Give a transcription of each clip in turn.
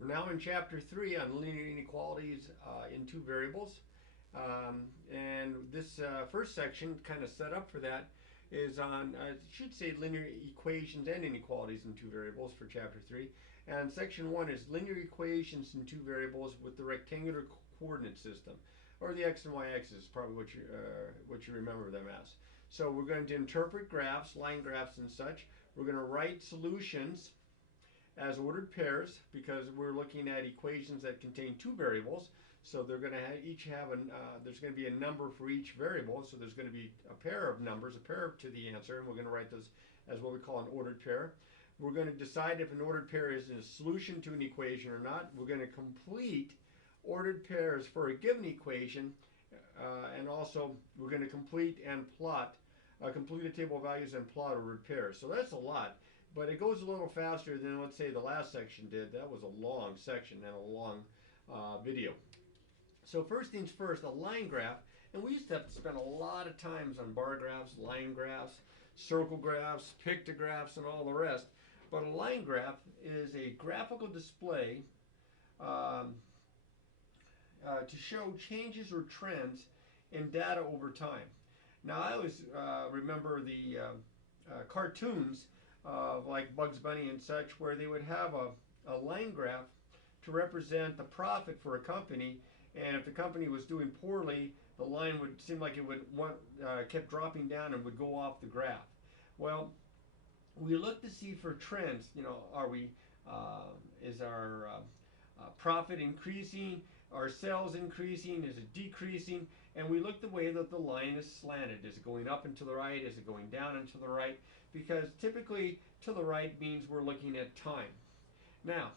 We're now in chapter 3 on linear inequalities in two variables. And this first section, kind of set up for that, is on, I should say, linear equations and inequalities in two variables for chapter 3. And section 1 is linear equations in two variables with the rectangular coordinate system, or the x and y axis is probably what you remember them as. So we're going to interpret graphs, line graphs and such. We're going to write solutions as ordered pairs because we're looking at equations that contain two variables. So they're going to each have there's going to be a number for each variable. So there's going to be a pair of numbers, a pair to the answer, and we're going to write those as what we call an ordered pair. We're going to decide if an ordered pair is a solution to an equation or not. We're going to complete ordered pairs for a given equation, and also we're going to complete and plot, complete a table of values and plot ordered pairs. So that's a lot. But it goes a little faster than, let's say, the last section did. That was a long section and a long video. So first things first, a line graph. And we used to have to spend a lot of times on bar graphs, line graphs, circle graphs, pictographs, and all the rest. But a line graph is a graphical display to show changes or trends in data over time. Now, I always remember the cartoons of like Bugs Bunny and such, where they would have a line graph to represent the profit for a company, and if the company was doing poorly, the line would seem like it would kept dropping down and would go off the graph. Well, we look to see for trends. You know, are we is our profit increasing? Are sales increasing? Is it decreasing? And we look the way that the line is slanted. Is it going up and to the right? Is it going down and to the right? Because typically to the right means we're looking at time. Now,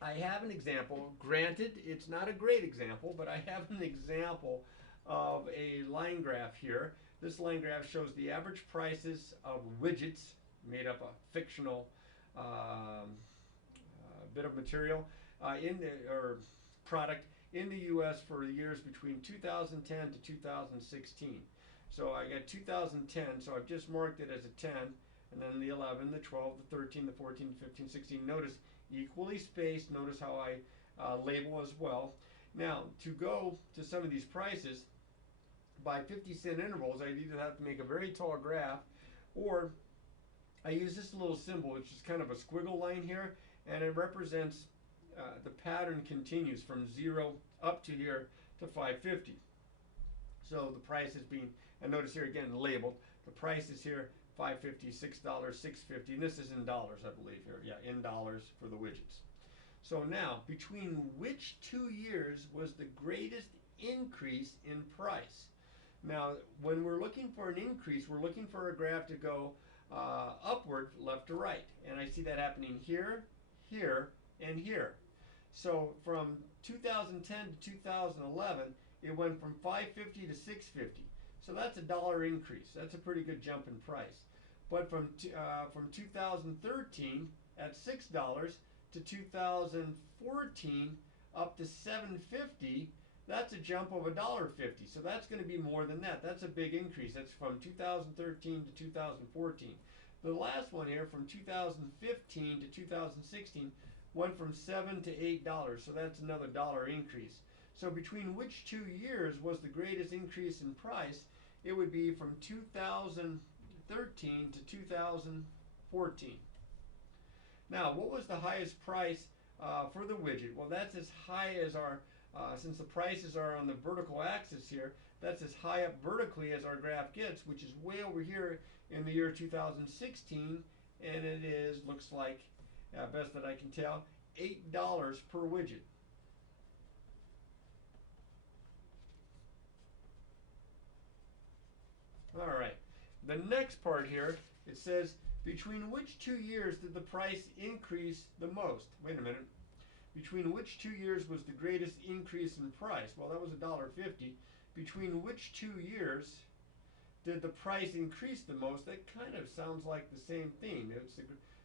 I have an example. Granted, it's not a great example, but I have an example of a line graph here. This line graph shows the average prices of widgets, made up a fictional bit of material product in the U.S. for the years between 2010 to 2016. So I got 2010, so I've just marked it as a 10, and then the 11, the 12, the 13, the 14, the 15, 16. Notice equally spaced. Notice how I label as well. Now, to go to some of these prices by 50-cent intervals, I either have to make a very tall graph, or I use this little symbol, which is kind of a squiggle line here, and it represents the pattern continues from 0 up to here to 550. So the price is being, and notice here again labeled, the price is here $5.50, $6, $6.50, and this is in dollars, I believe here. Yeah, in dollars for the widgets. So now, between which 2 years was the greatest increase in price? Now, when we're looking for an increase, we're looking for a graph to go upward, left to right. And I see that happening here, here, and here. So from 2010 to 2011, it went from $5.50 to $6.50. So that's a dollar increase. That's a pretty good jump in price. But from 2013 at $6 to 2014 up to $7.50, that's a jump of $1.50. So that's going to be more than that. That's a big increase. That's from 2013 to 2014. The last one here from 2015 to 2016 went from $7 to $8. So that's another dollar increase. So between which 2 years was the greatest increase in price? It would be from 2013 to 2014. Now, what was the highest price for the widget? Well, that's as high as our, since the prices are on the vertical axis here, that's as high up vertically as our graph gets, which is way over here in the year 2016, and it is, looks like, best that I can tell, $8 per widget. All right, the next part here, it says, between which 2 years did the price increase the most? Wait a minute. Between which 2 years was the greatest increase in price? Well, that was $1.50. Between which 2 years did the price increase the most? That kind of sounds like the same thing. It's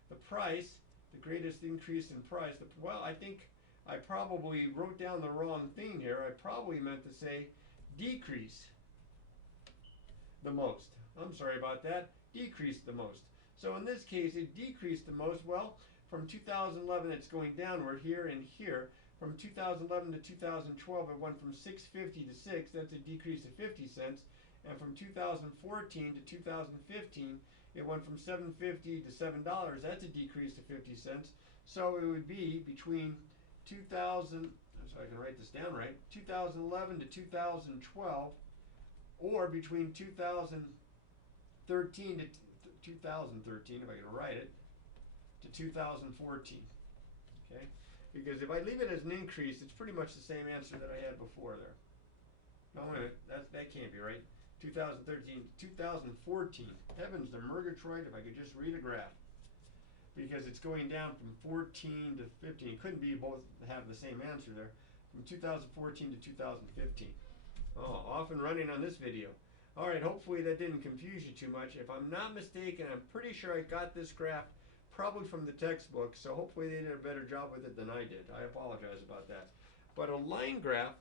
the price, the greatest increase in price. Well, I think I probably wrote down the wrong thing here. I probably meant to say decrease the most. I'm sorry about that. Decreased the most. So in this case, it decreased the most. Well, From 2011, it's going downward here and here. From 2011 to 2012, it went from 6.50 to 6. That's a decrease of 50 cents. And from 2014 to 2015, it went from $7.50 to $7. That's a decrease of 50 cents. So it would be between 2000, so I can write this down right, 2011 to 2012, or between 2013 to 2013, if I can write it, to 2014. Okay? Because if I leave it as an increase, it's pretty much the same answer that I had before there. No, wait a minute, that can't be right. 2013, 2014. Heavens, the Murgatroyd, if I could just read a graph. Because it's going down from 14 to 15. It couldn't be both have the same answer there. From 2014 to 2015. Oh, off and running on this video. All right, hopefully that didn't confuse you too much. If I'm not mistaken, I'm pretty sure I got this graph probably from the textbook, so hopefully they did a better job with it than I did. I apologize about that. But a line graph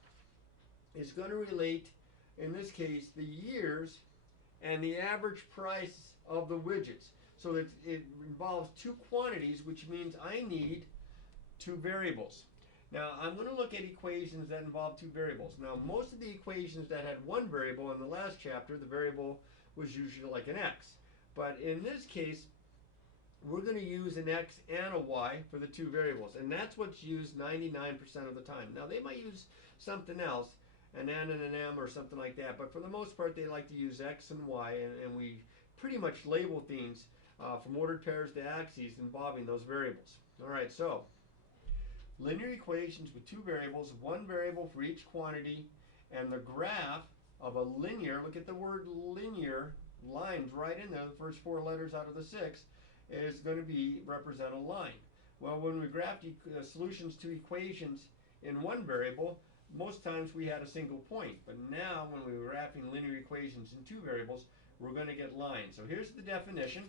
is going to relate, in this case, the years and the average price of the widgets. So it involves two quantities, which means I need two variables. Now, I'm going to look at equations that involve two variables. Now, most of the equations that had one variable in the last chapter, the variable was usually like an x. But in this case, we're going to use an x and a y for the two variables. And that's what's used 99% of the time. Now, they might use something else, an n and an m or something like that. But for the most part, they like to use x and y. And we pretty much label things from ordered pairs to axes involving those variables. All right, so linear equations with two variables, one variable for each quantity, and the graph of a linear, look at the word linear, lines right in there, the first four letters out of the six, is going to represent a line. Well, when we graphed solutions to equations in one variable, most times we had a single point. But now when we were graphing linear equations in two variables, we're going to get lines. So here's the definition.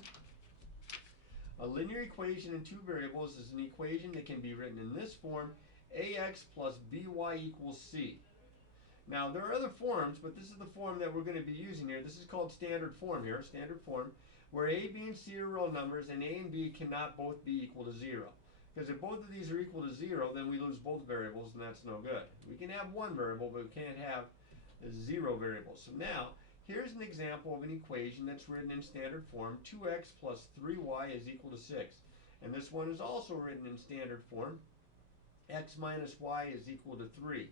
A linear equation in two variables is an equation that can be written in this form: ax plus by equals c. Now, there are other forms, but this is the form that we're going to be using here. This is called standard form here, standard form, where a, b, and c are real numbers, and a and b cannot both be equal to 0. Because if both of these are equal to 0, then we lose both variables, and that's no good. We can have one variable, but we can't have 0 variables. So now, here's an example of an equation that's written in standard form. 2x plus 3y is equal to 6. And this one is also written in standard form. X minus y is equal to 3.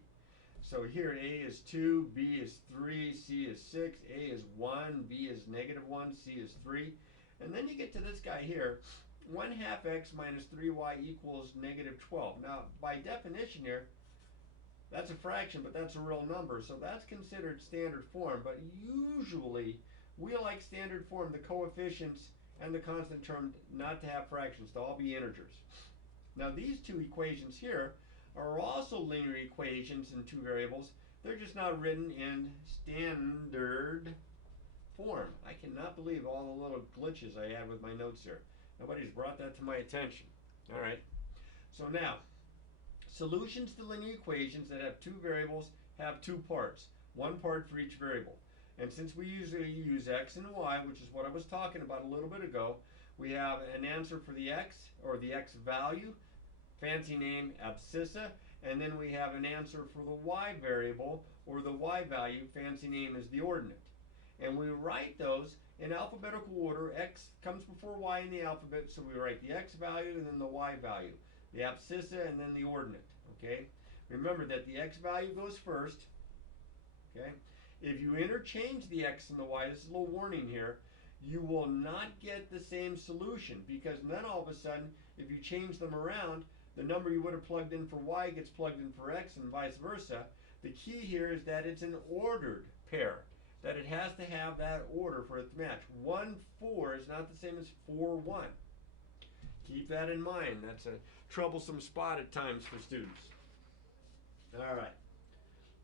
So here a is 2, b is 3, c is 6, a is 1, b is negative 1, c is 3. And then you get to this guy here. 1/2 x minus 3y equals negative 12. Now, by definition here, that's a fraction, but that's a real number, so that's considered standard form. But usually, we like standard form, the coefficients and the constant term not to have fractions, to all be integers. Now, these two equations here are also linear equations in two variables. They're just not written in standard form. I cannot believe all the little glitches I had with my notes here. Nobody's brought that to my attention. All right. So now, solutions to linear equations that have two variables have two parts, one part for each variable. And since we usually use x and y, which is what I was talking about a little bit ago, we have an answer for the x, or the x value, fancy name abscissa, and then we have an answer for the y variable, or the y value, fancy name is the ordinate. And we write those in alphabetical order. X comes before y in the alphabet, so we write the x value and then the y value, the abscissa and then the ordinate. Okay? Remember that the x value goes first. Okay? If you interchange the x and the y, this is a little warning here, you will not get the same solution, because then all of a sudden, if you change them around, the number you would have plugged in for y gets plugged in for x and vice versa. The key here is that it's an ordered pair, that it has to have that order for it to match. 1, 4 is not the same as 4, 1. Keep that in mind. That's a troublesome spot at times for students. All right.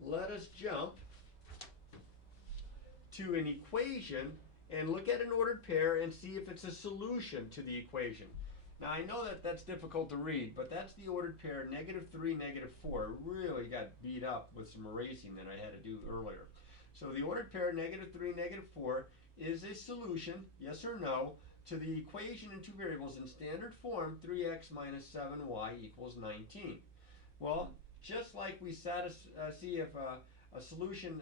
Let us jump to an equation and look at an ordered pair and see if it's a solution to the equation. Now, I know that that's difficult to read, but that's the ordered pair, -3, -4. Really got beat up with some erasing that I had to do earlier. So the ordered pair, -3, -4, is a solution, yes or no, to the equation in two variables in standard form, 3x minus 7y equals 19. Well, just like we see if a solution,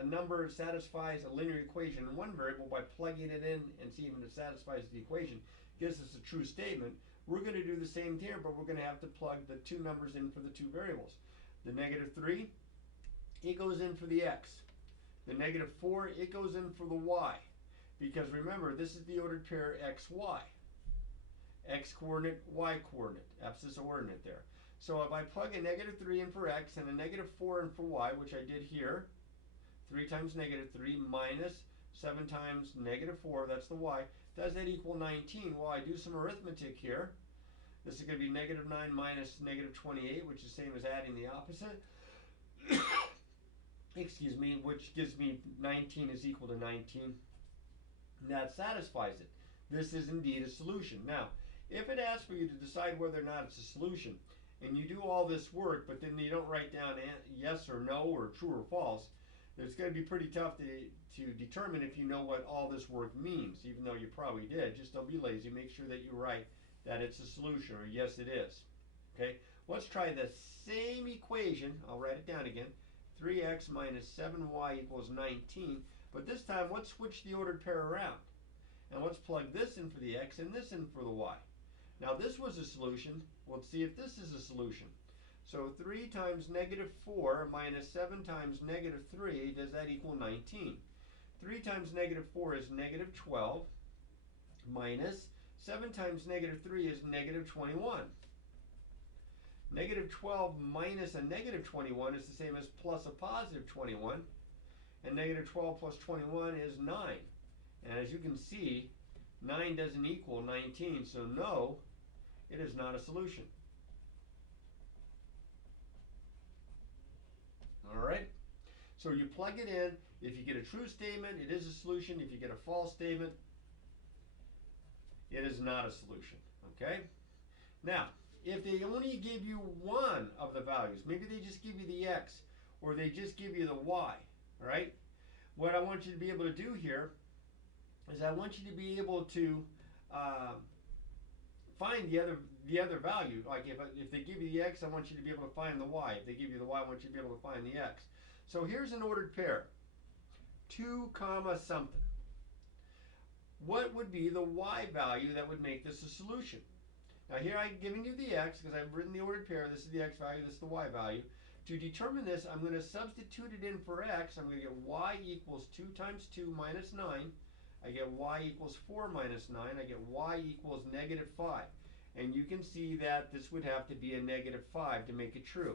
a number satisfies a linear equation in one variable by plugging it in and seeing if it satisfies the equation, gives us a true statement, we're going to do the same here, but we're going to have to plug the two numbers in for the two variables. The negative 3, it goes in for the x. The negative 4, it goes in for the y. Because remember, this is the ordered pair xy. X coordinate, y coordinate, abscissa ordinate there. So if I plug a negative 3 in for x and a negative 4 in for y, which I did here, 3 times negative 3 minus 7 times negative 4, that's the y, does that equal 19? Well, I do some arithmetic here. This is going to be negative 9 minus negative 28, which is the same as adding the opposite. Excuse me, which gives me 19 is equal to 19. And that satisfies it. This is indeed a solution. Now, if it asks for you to decide whether or not it's a solution, and you do all this work, but then you don't write down yes or no or true or false, it's going to be pretty tough to determine if you know what all this work means, even though you probably did. Just don't be lazy. Make sure that you write that it's a solution, or yes it is. Okay, let's try the same equation. I'll write it down again. 3x minus 7y equals 19. But this time, let's switch the ordered pair around. And let's plug this in for the x and this in for the y. Now this was a solution. Let's see if this is a solution. So 3 times negative 4 minus 7 times negative 3, does that equal 19? 3 times negative 4 is negative 12 minus 7 times negative 3 is negative 21. Negative 12 minus a negative 21 is the same as plus a positive 21. And negative 12 plus 21 is 9. And as you can see, 9 doesn't equal 19, so no, it is not a solution. Alright, so you plug it in. If you get a true statement, it is a solution. If you get a false statement, it is not a solution. Okay? Now, if they only give you one of the values, maybe they just give you the x, or they just give you the y, all right? What I want you to be able to do here is I want you to be able to find the other value. Like if they give you the x, I want you to be able to find the y. If they give you the y, I want you to be able to find the x. So here's an ordered pair, 2 comma something. What would be the y value that would make this a solution? Now here I'm giving you the x because I've written the ordered pair. This is the x value, this is the y value. To determine this, I'm going to substitute it in for x. I'm going to get y equals 2 times 2 minus 9. I get y equals 4 minus 9. I get y equals negative 5. And you can see that this would have to be a negative 5 to make it true.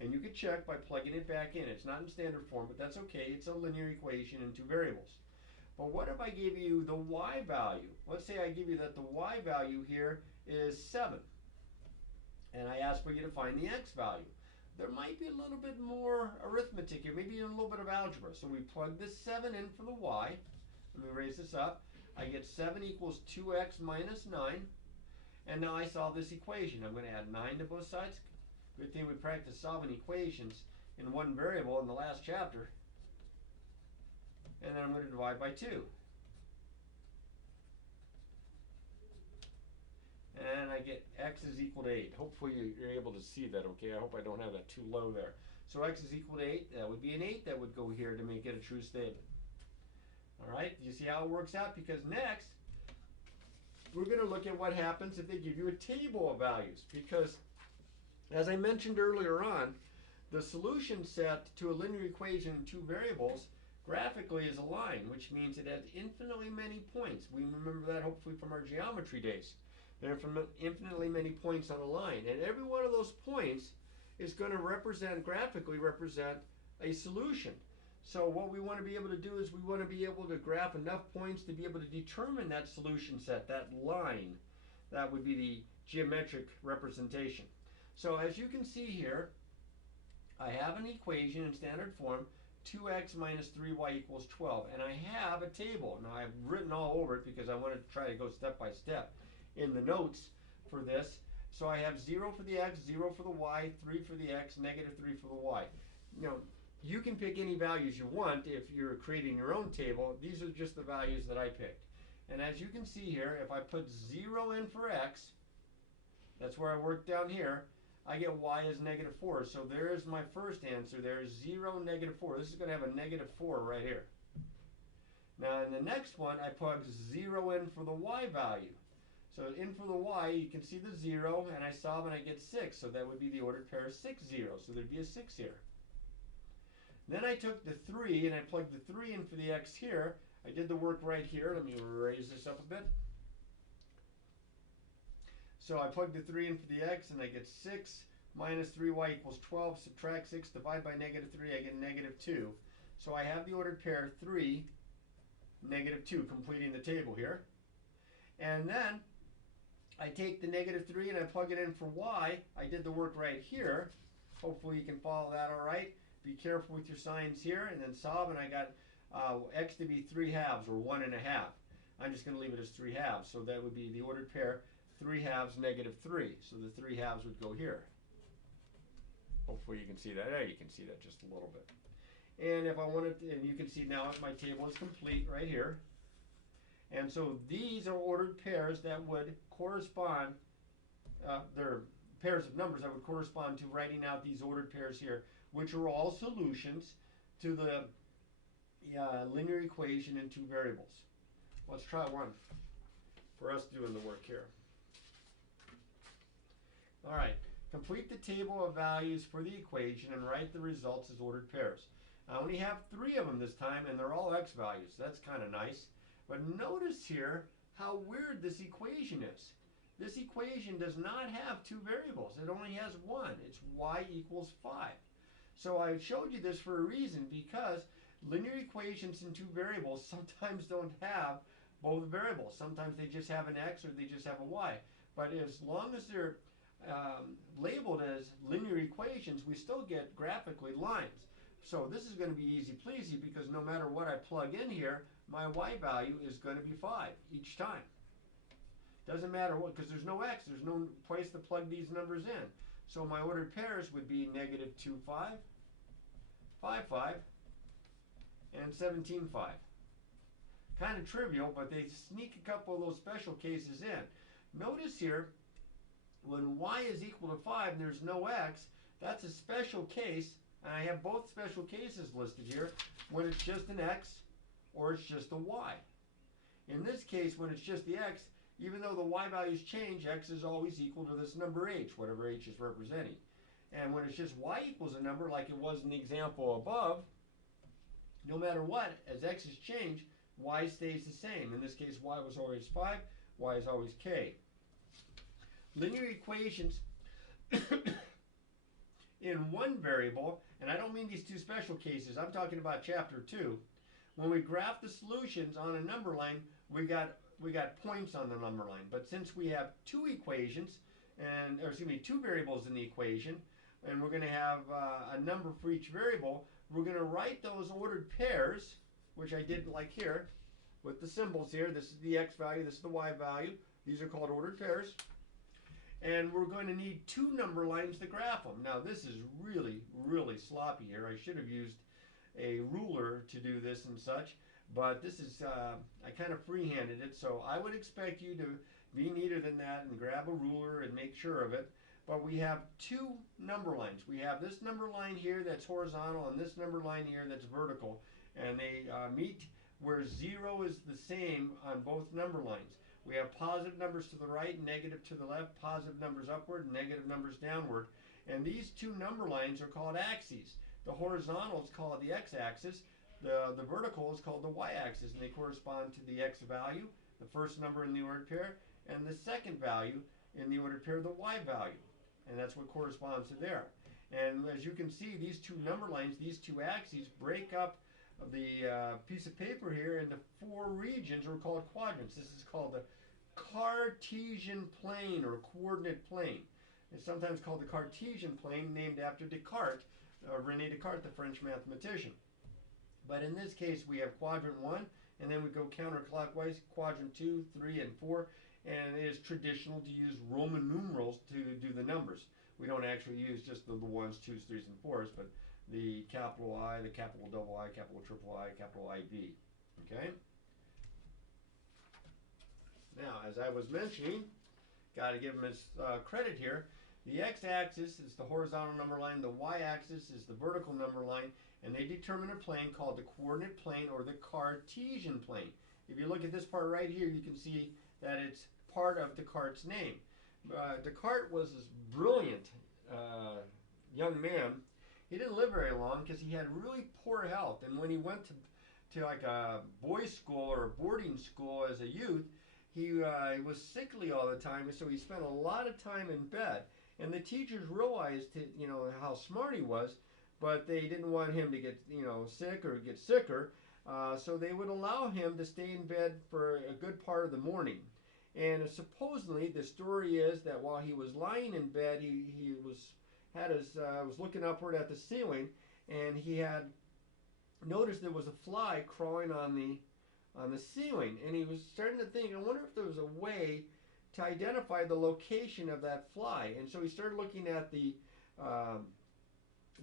And you can check by plugging it back in. It's not in standard form, but that's okay. It's a linear equation in two variables. But what if I give you the y value? Let's say I give you that the y value here is 7. And I ask for you to find the x value. There might be a little bit more arithmetic here, maybe a little bit of algebra. So we plug this 7 in for the y. Let me raise this up. I get 7 equals 2x minus 9. And now I solve this equation. I'm going to add 9 to both sides. Good thing we practiced solving equations in one variable in the last chapter. And then I'm going to divide by 2. And I get x is equal to 8. Hopefully you're able to see that, okay? I hope I don't have that too low there. So x is equal to 8. That would be an 8 that would go here to make it a true statement. All right, you see how it works out? Because next, we're going to look at what happens if they give you a table of values. Because, as I mentioned earlier on, the solution set to a linear equation in two variables graphically is a line, which means it has infinitely many points. We remember that hopefully from our geometry days. There are infinitely many points on a line, and every one of those points is going to graphically represent a solution. So what we want to be able to do is we want to be able to graph enough points to be able to determine that solution set, that line. That would be the geometric representation. So as you can see here, I have an equation in standard form, 2x minus 3y equals 12, and I have a table. Now I've written all over it because I wanted to try to go step by step in the notes for this. So I have 0 for the x, 0 for the y, 3 for the x, negative 3 for the y. Now, you can pick any values you want if you're creating your own table. These are just the values that I picked. And as you can see here, if I put 0 in for x, that's where I work down here, I get y is -4. So there's my first answer. There's 0, -4. This is going to have a -4 right here. Now in the next one, I plug 0 in for the y value. So in for the y, you can see the 0, and I solve and I get 6. So that would be the ordered pair 6, 0. So there'd be a 6 here. Then I took the 3 and I plugged the 3 in for the x here. I did the work right here. Let me raise this up a bit. So I plugged the 3 in for the x and I get 6 minus 3y equals 12. Subtract 6, divide by -3, I get -2. So I have the ordered pair 3, -2, completing the table here. And then I take the -3 and I plug it in for y. I did the work right here. Hopefully you can follow that all right. Be careful with your signs here, and then solve, and I got x to be 3/2 or 1/2. I'm just going to leave it as 3/2. So that would be the ordered pair 3/2 -3. So the 3/2 would go here. Hopefully you can see that. There, you can see that just a little bit. And if I wanted to, and you can see now my table is complete right here. And so these are ordered pairs that would correspond, they're pairs of numbers that would correspond to writing out these ordered pairs here, which are all solutions to the linear equation in two variables. Let's try one for us doing the work here. All right, complete the table of values for the equation and write the results as ordered pairs. I only have 3 of them this time, and they're all x values. That's kind of nice. But notice here how weird this equation is. This equation does not have 2 variables. It only has one. It's y equals 5. So I showed you this for a reason, because linear equations in 2 variables sometimes don't have both variables. Sometimes they just have an x or they just have a y. But as long as they're labeled as linear equations, we still get graphically lines. So this is going to be easy peasy, because no matter what I plug in here, my y value is going to be 5 each time. Doesn't matter what, because there's no x, there's no place to plug these numbers in. So my ordered pairs would be -2, 5, 5, 5, and 17, 5. Kind of trivial, but they sneak a couple of those special cases in. Notice here, when y is equal to 5 and there's no x, that's a special case. And I have both special cases listed here, when it's just an x or it's just a y. In this case, when it's just the x, even though the y values change, x is always equal to this number h, whatever h is representing. And when it's just y equals a number, like it was in the example above, no matter what, as x's change, y stays the same. In this case, y was always 5, y is always k. Linear equations in one variable, and I don't mean these 2 special cases, I'm talking about chapter 2. When we graph the solutions on a number line, we got points on the number line. But since we have 2 equations, or excuse me, 2 variables in the equation, and we're going to have a number for each variable, we're going to write those ordered pairs, which I did like here, with the symbols here. This is the x value, this is the y value. These are called ordered pairs. And we're going to need 2 number lines to graph them. Now this is really, really sloppy here. I should have used a ruler to do this and such, but this is, I kind of free-handed it, so I would expect you to be neater than that and grab a ruler and make sure of it. But we have 2 number lines. We have this number line here that's horizontal and this number line here that's vertical, and they meet where 0 is the same on both number lines. We have positive numbers to the right, negative to the left, positive numbers upward, negative numbers downward. And these 2 number lines are called axes. The horizontal is called the x-axis. The vertical is called the y-axis, and they correspond to the x value, the first number in the ordered pair, and the second value in the ordered pair, the y value. And that's what corresponds to there. And as you can see, these 2 number lines, these 2 axes, break up the piece of paper here into 4 regions, or called quadrants. This is called the Cartesian plane, or coordinate plane. It's sometimes called the Cartesian plane, named after Descartes, René Descartes, the French mathematician. But in this case, we have quadrant 1, and then we go counterclockwise, quadrant 2, 3, and 4. And it is traditional to use Roman numerals to do the numbers. We don't actually use just the 1s, 2s, 3s, and 4s, but the capital I, the capital double I, capital triple I, capital IB. Okay? Now, as I was mentioning, got to give him his credit here. The x-axis is the horizontal number line, the y-axis is the vertical number line, and they determine a plane called the coordinate plane or the Cartesian plane. If you look at this part right here, you can see that it's part of Descartes' name. Descartes was this brilliant young man. He didn't live very long because he had really poor health, and when he went to like a boys' school or a boarding school as a youth, he was sickly all the time, so he spent a lot of time in bed. And the teachers realized, how smart he was, but they didn't want him to get, sick or get sicker. So they would allow him to stay in bed for a good part of the morning. And supposedly, the story is that while he was lying in bed, he was looking upward at the ceiling, and he had noticed there was a fly crawling on the ceiling, and he was starting to think, I wonder if there was a way to identify the location of that fly. And so he started looking at the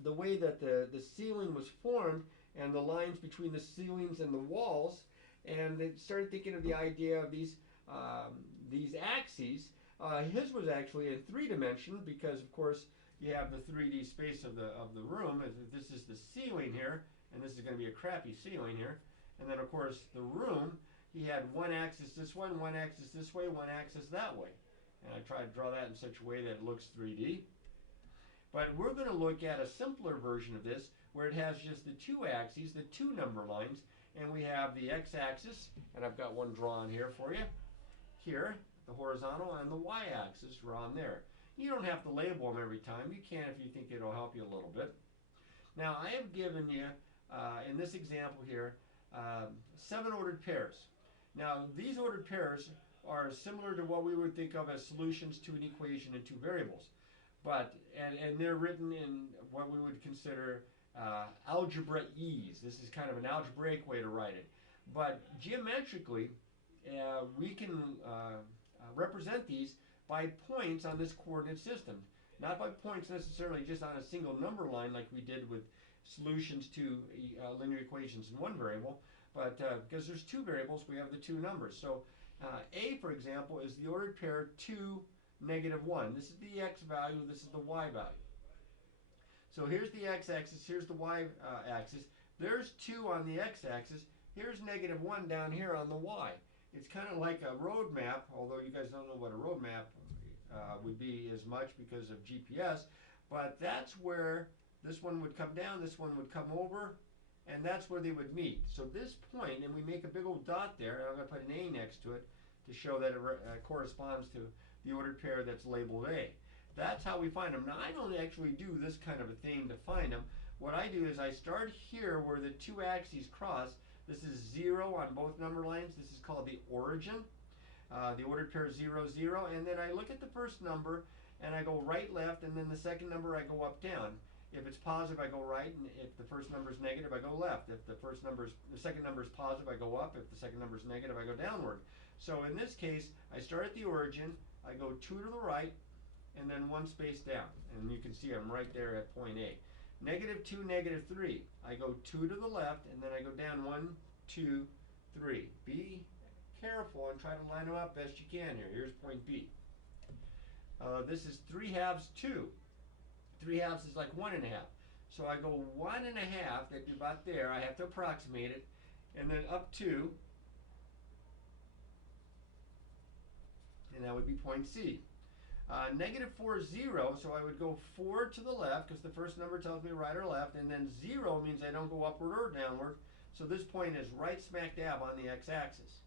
way that the ceiling was formed and the lines between the ceilings and the walls, and they started thinking of the idea of these axes. His was actually in 3-dimension because, of course, you have the 3D space of the room. This is the ceiling here, and this is going to be a crappy ceiling here. And then, of course, the room, he had one axis this way, one axis this way, one axis that way. And I tried to draw that in such a way that it looks 3D. But we're going to look at a simpler version of this where it has just the two axes, the two number lines, and we have the x-axis, and I've got one drawn here for you. Here, the horizontal, and the y-axis drawn there. You don't have to label them every time. You can if you think it'll help you a little bit. Now, I have given you, in this example here, 7 ordered pairs. Now, these ordered pairs are similar to what we would think of as solutions to an equation in 2 variables. And they're written in what we would consider algebra ease. This is kind of an algebraic way to write it. But geometrically, we can represent these by points on this coordinate system. Not by points necessarily just on a single number line like we did with solutions to linear equations in 1 variable, but because there's 2 variables, we have the 2 numbers. So A, for example, is the ordered pair 2, -1. This is the x value, this is the y value. So here's the x-axis, here's the y-axis. There's 2 on the x-axis. Here's -1 down here on the y. It's kind of like a road map, although you guys don't know what a road map would be as much because of GPS, but that's where this one would come down, this one would come over, and that's where they would meet. So this point, and we make a big old dot there, and I'm going to put an A next to it to show that it corresponds to the ordered pair that's labeled A. That's how we find them. Now, I don't actually do this kind of a thing to find them. What I do is I start here where the 2 axes cross. This is 0 on both number lines. This is called the origin. The ordered pair 0, 0, and then I look at the first number and I go right, left, and then the second number I go up, down. If it's positive, I go right, and if the first number is negative, I go left. If the second number is positive, I go up. If the second number is negative, I go downward. So in this case, I start at the origin, I go 2 to the right, and then 1 space down. And you can see I'm right there at point A. -2, -3. I go 2 to the left, and then I go down 1, 2, 3. Be careful and try to line them up best you can here. Here's point B. This is 3/2, 2. 3/2 is like 1.5. So I go 1.5, that'd be about there. I have to approximate it. And then up 2. And that would be point C. -4, 0, so I would go 4 to the left because the first number tells me right or left, and then 0 means I don't go upward or downward. So this point is right smack dab on the x-axis.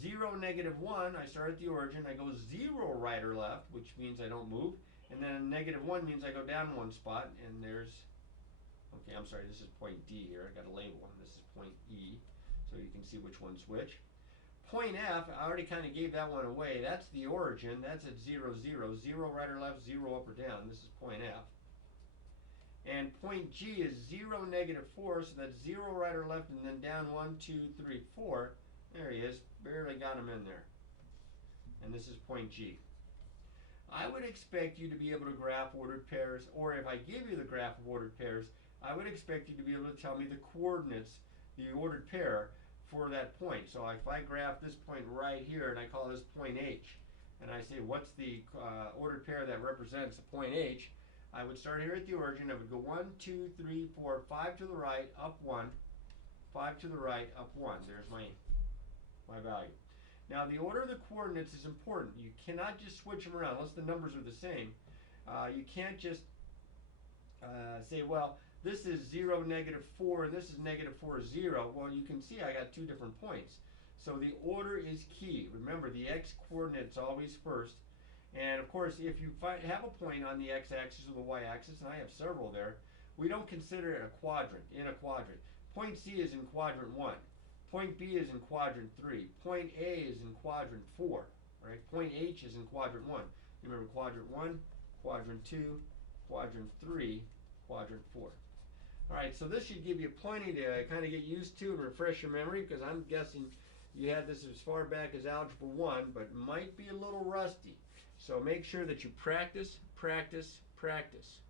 0, -1, I start at the origin, I go 0 right or left, which means I don't move, and then -1 means I go down 1 spot, and there's, okay, I'm sorry, this is point D here, I got a label, and this is point E, so you can see which one's which. Point F, I already kind of gave that one away, that's the origin, that's at 0, 0, 0 right or left, 0 up or down, this is point F. And point G is 0, -4, so that's 0 right or left, and then down 1, 2, 3, 4. There he is, barely got him in there. And this is point G. I would expect you to be able to graph ordered pairs, or if I give you the graph of ordered pairs, I would expect you to be able to tell me the coordinates, the ordered pair, for that point. So if I graph this point right here and I call this point H, and I say what's the ordered pair that represents the point H, I would start here at the origin. I would go 1, 2, 3, 4, 5 to the right, up 1, 5 to the right, up 1. There's my value. Now the order of the coordinates is important. You cannot just switch them around unless the numbers are the same. You can't just say, well, this is 0, -4, and this is -4, 0. Well, you can see I got two different points. So the order is key. Remember, the x coordinate's always first. And of course, if you have a point on the x-axis or the y-axis, and I have several there, we don't consider it a quadrant, in a quadrant. Point C is in quadrant 1. Point B is in quadrant 3. Point A is in quadrant 4. Right? Point H is in quadrant 1. Remember, quadrant 1, quadrant 2, quadrant 3, quadrant 4. All right, so this should give you plenty to kind of get used to and refresh your memory, because I'm guessing you had this as far back as Algebra 1, but might be a little rusty. So make sure that you practice, practice, practice.